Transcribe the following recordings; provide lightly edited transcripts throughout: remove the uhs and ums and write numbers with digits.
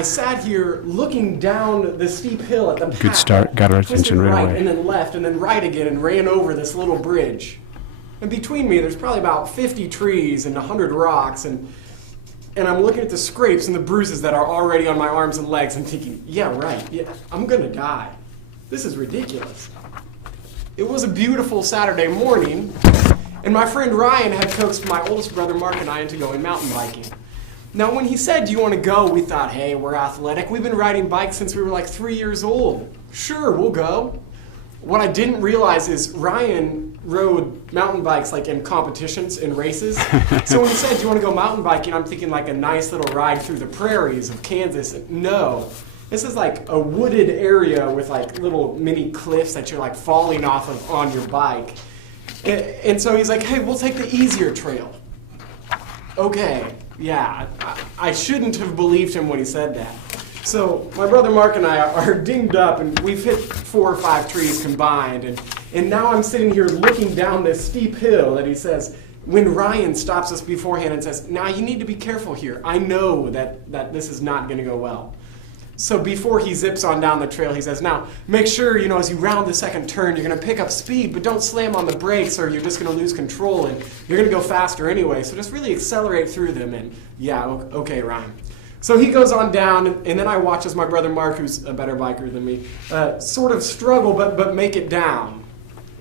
I sat here looking down the steep hill at the path. Good start. Got our Twisted attention right right away. and then left and then right again and ran over this little bridge. And between me, there's probably about 50 trees and 100 rocks, and I'm looking at the scrapes and the bruises that are already on my arms and legs and thinking, yeah, right, yeah, I'm gonna die. This is ridiculous. It was a beautiful Saturday morning, and my friend Ryan had coaxed my oldest brother Mark and I into going mountain biking. Now, when he said, do you want to go, we thought, hey, we're athletic. We've been riding bikes since we were like 3 years old. Sure, we'll go. What I didn't realize is Ryan rode mountain bikes like in competitions, in races. So when he said, do you want to go mountain biking, I'm thinking like a nice little ride through the prairies of Kansas. No. This is like a wooded area with like little mini cliffs that you're like falling off of on your bike. And so he's like, hey, we'll take the easier trail. Okay, yeah, I shouldn't have believed him when he said that. So my brother Mark and I are dinged up, and we've hit 4 or 5 trees combined. And now I'm sitting here looking down this steep hill that he says, when Ryan stops us beforehand and says, now you need to be careful here. I know that this is not going to go well. So before he zips on down the trail, he says, now make sure, as you round the second turn, you're going to pick up speed, but don't slam on the brakes or you're just going to lose control and you're going to go faster anyway. So just really accelerate through them. And yeah, okay, Ryan. So he goes on down, and then I watch as my brother Mark, who's a better biker than me, sort of struggle but make it down.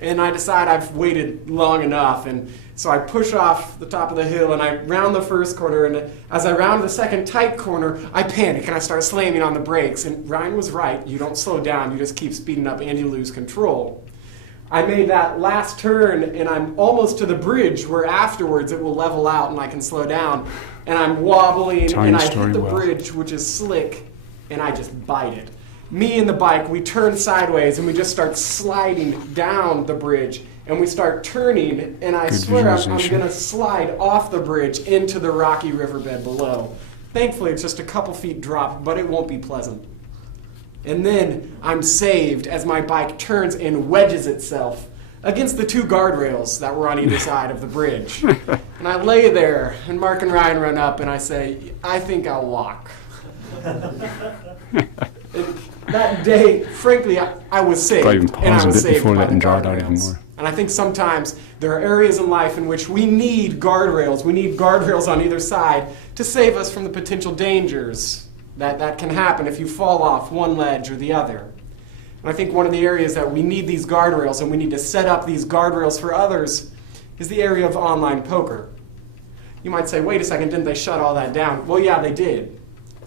And I decide I've waited long enough, and so I push off the top of the hill, and I round the first corner, and as I round the second tight corner, I panic, and I start slamming on the brakes. And Ryan was right. You don't slow down. You just keep speeding up, and you lose control. I made that last turn, and I'm almost to the bridge where afterwards it will level out and I can slow down. And I'm wobbling, and I hit the bridge, which is slick, and I just bite it. Me and the bike, we turn sideways, and we just start sliding down the bridge. And we start turning, and I swear I'm going to slide off the bridge into the rocky riverbed below. Thankfully, it's just a couple feet drop, but it won't be pleasant. And then I'm saved as my bike turns and wedges itself against the 2 guardrails that were on either side of the bridge. And I lay there, and Mark and Ryan run up, and I say, I think I'll walk. That day, frankly, I was saved. And I was saved by the guardrails. And I think sometimes there are areas in life in which we need guardrails. We need guardrails on either side to save us from the potential dangers that can happen if you fall off one ledge or the other. And I think one of the areas that we need these guardrails, and we need to set up these guardrails for others, is the area of online poker. You might say, wait a second, didn't they shut all that down? Well, yeah, they did.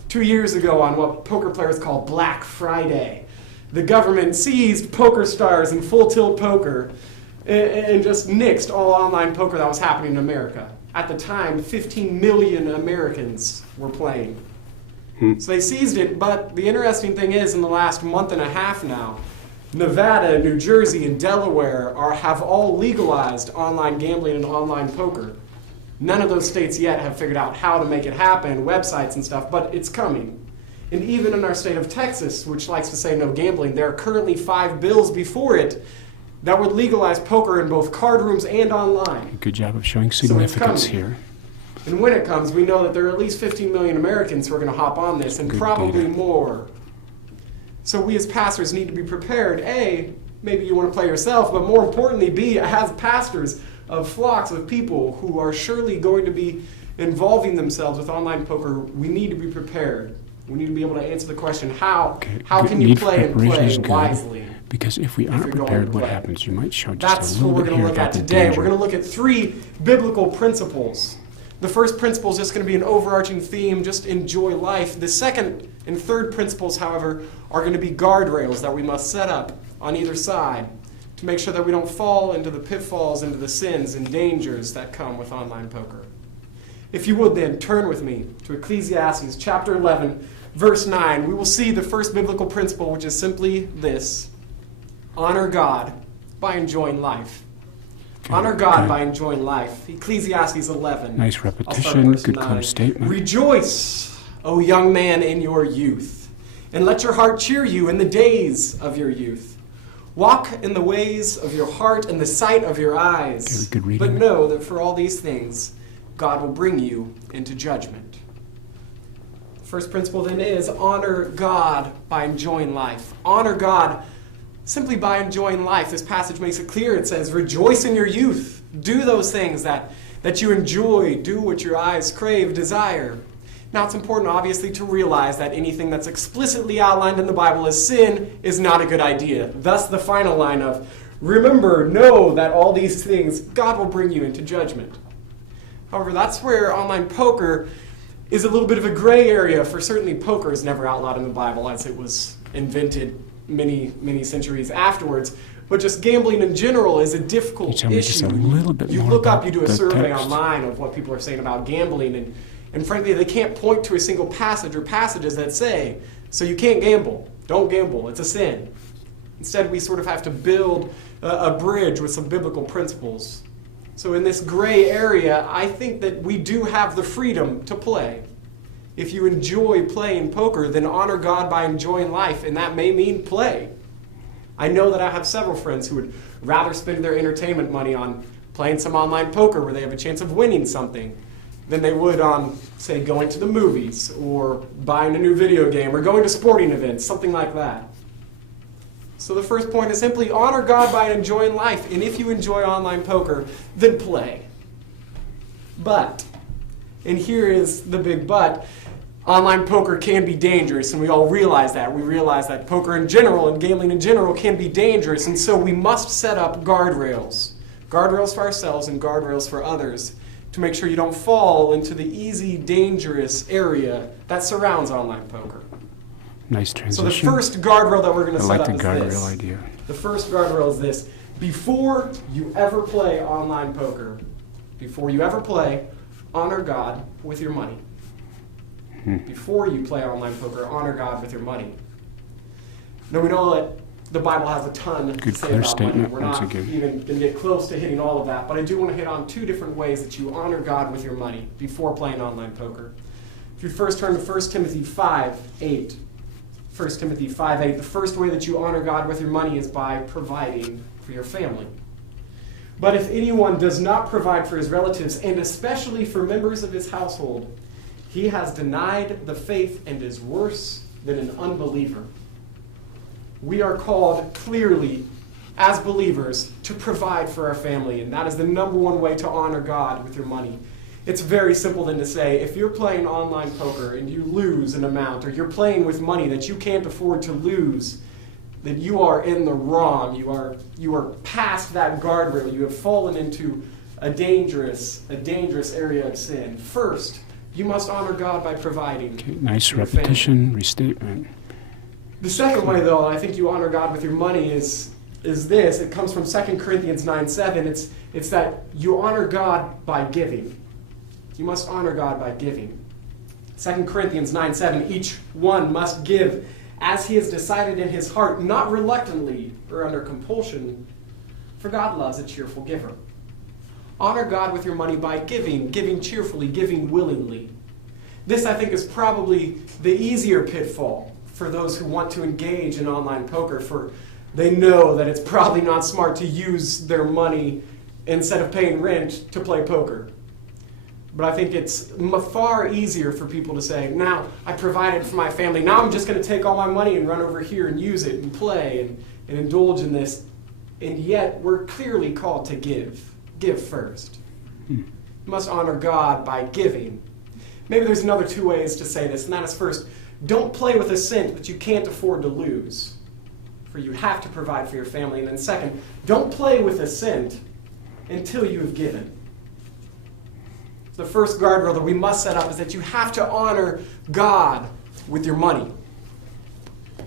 2 years ago, on what poker players call Black Friday, the government seized Poker Stars and Full Tilt Poker and just nixed all online poker that was happening in America. At the time, 15 million Americans were playing. So they seized it, but the interesting thing is, in the last month and a half now, Nevada, New Jersey, and Delaware have all legalized online gambling and online poker. None of those states yet have figured out how to make it happen, websites and stuff, but it's coming. And even in our state of Texas, which likes to say no gambling, there are currently 5 bills before it that would legalize poker in both card rooms and online. Good job of showing significance here. And when it comes, we know that there are at least 15 million Americans who are going to hop on this, and probably more. So we as pastors need to be prepared. A, maybe you want to play yourself, but more importantly, B, as pastors of flocks of people who are surely going to be involving themselves with online poker, we need to be prepared. We need to be able to answer the question, how can you play and play wisely? Because if we aren't prepared, what happens? You might show just That's a little what we're bit going to here look at about the today. danger. We're going to look at 3 biblical principles. The first principle is just going to be an overarching theme, just enjoy life. The second and third principles, however, are going to be guardrails that we must set up on either side to make sure that we don't fall into the pitfalls, into the sins and dangers that come with online poker. If you would then, turn with me to Ecclesiastes chapter 11, verse 9. We will see the first biblical principle, which is simply this: honor God by enjoying life. Honor God by enjoying life. Ecclesiastes 11. Nice repetition, good clear statement. Rejoice, O young man, in your youth, and let your heart cheer you in the days of your youth. Walk in the ways of your heart and the sight of your eyes. Good reading. But know that for all these things, God will bring you into judgment. First principle then is honor God by enjoying life. Honor God simply by enjoying life. This passage makes it clear. It says, rejoice in your youth. Do those things that you enjoy. Do what your eyes crave, desire. Now, it's important, obviously, to realize that anything that's explicitly outlined in the Bible as sin is not a good idea. Thus, the final line of, remember, know that all these things, God will bring you into judgment. However, that's where online poker is a little bit of a gray area, for certainly poker is never outlawed in the Bible as it was invented many, many centuries afterwards. But just gambling in general is a difficult issue. You look up, you do a survey online of what people are saying about gambling, and frankly, they can't point to a single passage or passages that say, so you can't gamble. Don't gamble. It's a sin. Instead, we sort of have to build a bridge with some biblical principles. So in this gray area, I think that we do have the freedom to play. If you enjoy playing poker, then honor God by enjoying life, and that may mean play. I know that I have several friends who would rather spend their entertainment money on playing some online poker where they have a chance of winning something than they would on, say, going to the movies or buying a new video game or going to sporting events, something like that. So the first point is simply honor God by enjoying life, and if you enjoy online poker, then play. But, and here is the big but, online poker can be dangerous, and we all realize that. We realize that poker in general and gambling in general can be dangerous, and so we must set up guardrails. Guardrails for ourselves and guardrails for others to make sure you don't fall into the easy, dangerous area that surrounds online poker. Nice transition. So the first guardrail that we're going to set up is this. I like the guardrail idea. The first guardrail is this. Before you ever play online poker, before you ever play, honor God with your money. Before you play online poker, honor God with your money. Now we know that the Bible has a ton to say about money. We're not even going to get close to hitting all of that, but I do want to hit on two different ways that you honor God with your money before playing online poker. If you first turn to 1 Timothy 5:8, 1 Timothy 5:8, the first way that you honor God with your money is by providing for your family. But if anyone does not provide for his relatives, and especially for members of his household, he has denied the faith and is worse than an unbeliever. We are called clearly, as believers, to provide for our family, and that is the number one way to honor God with your money. It's very simple then to say, if you're playing online poker and you lose an amount, or you're playing with money that you can't afford to lose, then you are in the wrong. You are past that guardrail. You have fallen into a dangerous area of sin. First, you must honor God by providing. Okay, nice repetition, restatement. The second way, though, I think you honor God with your money is this. It comes from 2 Corinthians 9:7. It's that you honor God by giving. You must honor God by giving. 2 Corinthians 9:7, each one must give as he has decided in his heart, not reluctantly or under compulsion, for God loves a cheerful giver. Honor God with your money by giving cheerfully, giving willingly. This, I think, is probably the easier pitfall for those who want to engage in online poker, for they know that it's probably not smart to use their money instead of paying rent to play poker. But I think it's far easier for people to say, now I provided for my family, now I'm just going to take all my money and run over here and use it and play and indulge in this. And yet we're clearly called to give. Give first. You must honor God by giving. Maybe there's another two ways to say this, and that is first, don't play with a cent that you can't afford to lose, for you have to provide for your family. And then second, don't play with a cent until you have given. The first guardrail that we must set up is that you have to honor God with your money.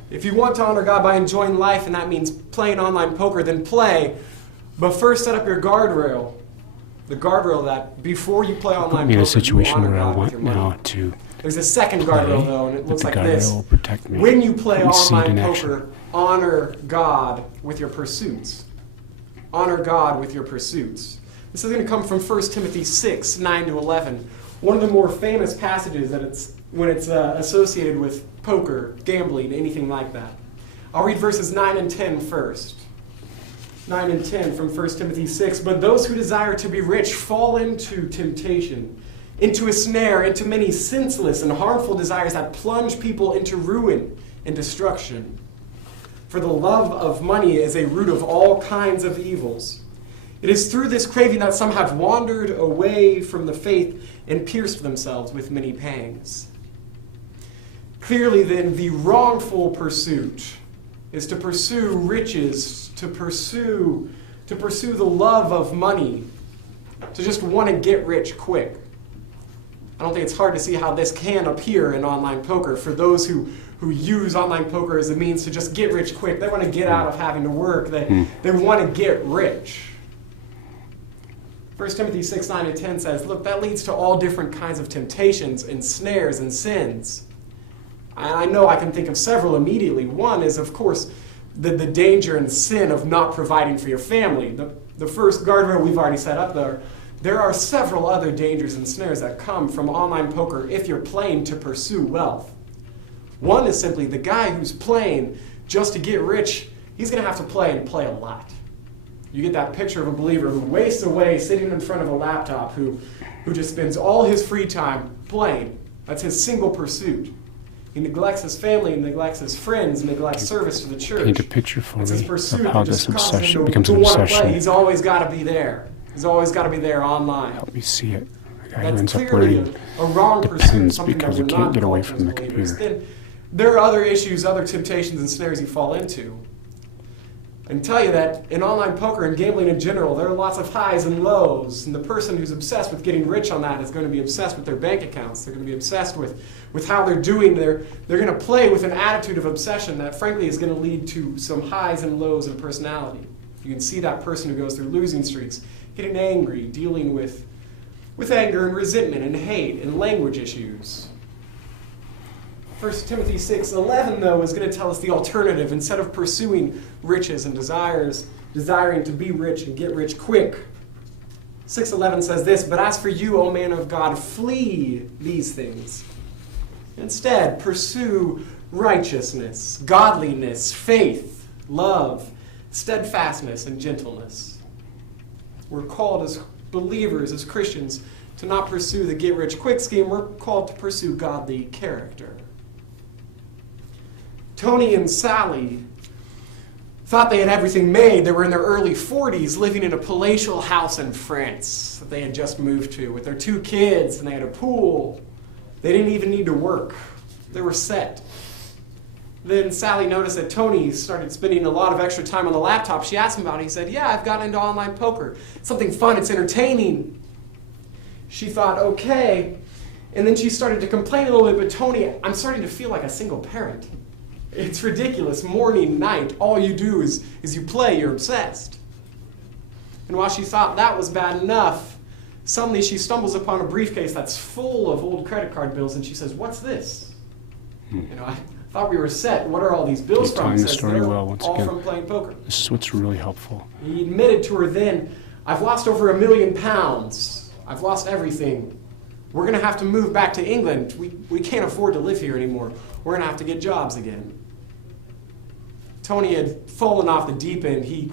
If you want to honor God by enjoying life, and that means playing online poker, then play. But first set up your guardrail. The guardrail that before you play online poker, in a situation you honor where God I want with your money. now to There's a second guardrail, though, and it looks like this. Will protect me. When you play online action. poker, honor God with your pursuits. Honor God with your pursuits. This is going to come from 1 Timothy 6:9-11. One of the more famous passages that when it's associated with poker, gambling, anything like that. I'll read verses 9 and 10 first. 9 and 10 from 1 Timothy 6. But those who desire to be rich fall into temptation into a snare, into many senseless and harmful desires that plunge people into ruin and destruction. For the love of money is a root of all kinds of evils. It is through this craving that some have wandered away from the faith and pierced themselves with many pangs. Clearly, then, the wrongful pursuit is to pursue riches, to pursue the love of money, to just want to get rich quick. I don't think it's hard to see how this can appear in online poker. For those who use online poker as a means to just get rich quick, they want to get out of having to work. They want to get rich. 1 Timothy 6, 9, and 10 says, look, that leads to all different kinds of temptations and snares and sins. I know I can think of several immediately. One is, of course, the danger and sin of not providing for your family. The first guardrail we've already set up there. There are several other dangers and snares that come from online poker if you're playing to pursue wealth. One is simply the guy who's playing just to get rich, he's going to have to play and play a lot. You get that picture of a believer who wastes away sitting in front of a laptop, who just spends all his free time playing. That's his single pursuit. He neglects his family, he neglects his friends, neglects service to the church. Paint a picture for it's his me pursuit of how that just this causes obsession him becomes to an want to obsession. play. He's always got to be there. He's always got to be there online. Help me see it. The guy who That's ends up clearly wearing a wrong pursuit, depends something because that you we're can't not get away called from as the believers. computer. Then there are other issues, other temptations and snares you fall into. I can tell you that in online poker and gambling in general, there are lots of highs and lows. And the person who's obsessed with getting rich on that is going to be obsessed with their bank accounts. They're going to be obsessed with how they're doing. They're going to play with an attitude of obsession that, frankly, is going to lead to some highs and lows in personality. You can see that person who goes through losing streaks, getting angry, dealing with anger and resentment and hate and language issues. 1 Timothy 6:11, though, is going to tell us the alternative. Instead of pursuing riches and desiring to be rich and get rich quick. 6:11 says this, but as for you, O man of God, flee these things. Instead, pursue righteousness, godliness, faith, love, steadfastness, and gentleness. We're called as believers, as Christians, to not pursue the get-rich-quick scheme. We're called to pursue godly character. Tony and Sally thought they had everything made. They were in their early 40s living in a palatial house in France that they had just moved to with their 2 kids, and they had a pool. They didn't even need to work. They were set. Then Sally noticed that Tony started spending a lot of extra time on the laptop. She asked him about it. He said, yeah, I've gotten into online poker. It's something fun. It's entertaining. She thought, okay. And then she started to complain a little bit, but Tony, I'm starting to feel like a single parent. It's ridiculous. Morning, night, all you do is you play. You're obsessed. And while she thought that was bad enough, suddenly she stumbles upon a briefcase that's full of old credit card bills, and she says, what's this? I thought we were set. What are all these bills Keep from? telling He the says, story they're well once all again. from playing poker. This is what's really helpful. He admitted to her then, I've lost over £1 million. I've lost everything. We're going to have to move back to England. We can't afford to live here anymore. We're going to have to get jobs again. Tony had fallen off the deep end. He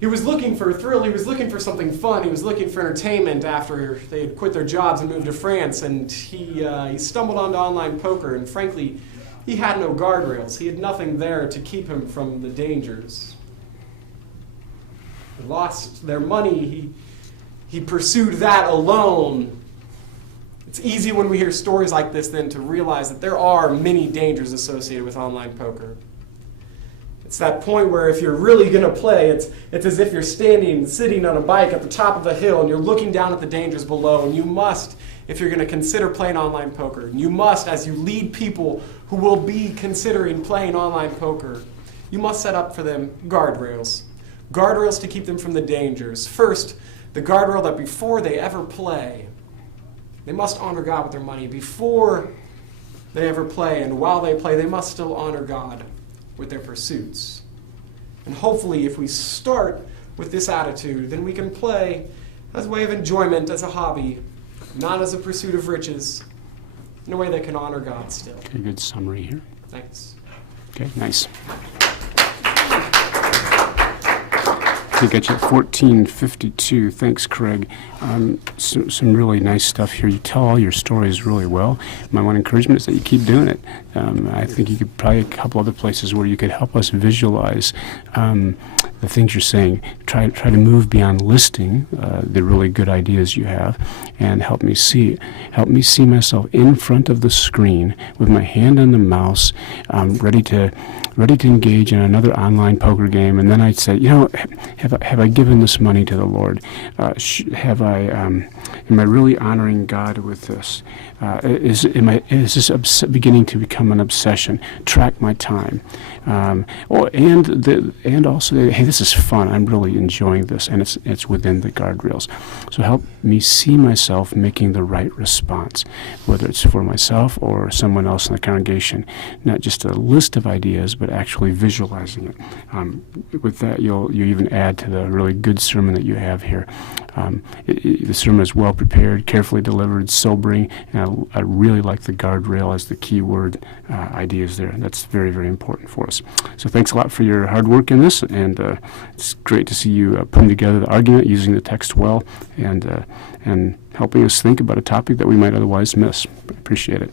was looking for a thrill. He was looking for something fun. He was looking for entertainment after they had quit their jobs and moved to France. And he stumbled onto online poker. And frankly, he had no guardrails. He had nothing there to keep him from the dangers. They lost their money. He pursued that alone. It's easy when we hear stories like this then to realize that there are many dangers associated with online poker. It's that point where if you're really going to play, it's as if you're sitting on a bike at the top of a hill and you're looking down at the dangers below. And you must, if you're going to consider playing online poker, you must, as you lead people who will be considering playing online poker, you must set up for them guardrails. Guardrails to keep them from the dangers. First, the guardrail that before they ever play, they must honor God with their money. Before they ever play and while they play, they must still honor God with their pursuits. And hopefully, if we start with this attitude, then we can play as a way of enjoyment, as a hobby, not as a pursuit of riches, in a way that can honor God still. Okay, good summary here. Thanks. Okay, nice. I got you at 1452. Thanks, Craig. Some really nice stuff here. You tell all your stories really well. My one encouragement is that you keep doing it. I think you could probably a couple other places where you could help us visualize the things you're saying. Try to move beyond listing the really good ideas you have, and help me see myself in front of the screen with my hand on the mouse, ready to engage in another online poker game. And then I'd say, have I given this money to the Lord? Am I really honoring God with this? Is this beginning to become an obsession? Track my time, and also, hey, this is fun. I'm really enjoying this, and it's within the guardrails. So help me see myself making the right response, whether it's for myself or someone else in the congregation. Not just a list of ideas, but actually visualizing it. With that, you even add to the really good sermon that you have here. The sermon is well prepared, carefully delivered, sobering, and I really like the guardrail as the key word ideas there. That's very, very important for us. So thanks a lot for your hard work in this, and it's great to see you putting together the argument, using the text well, and helping us think about a topic that we might otherwise miss. Appreciate it.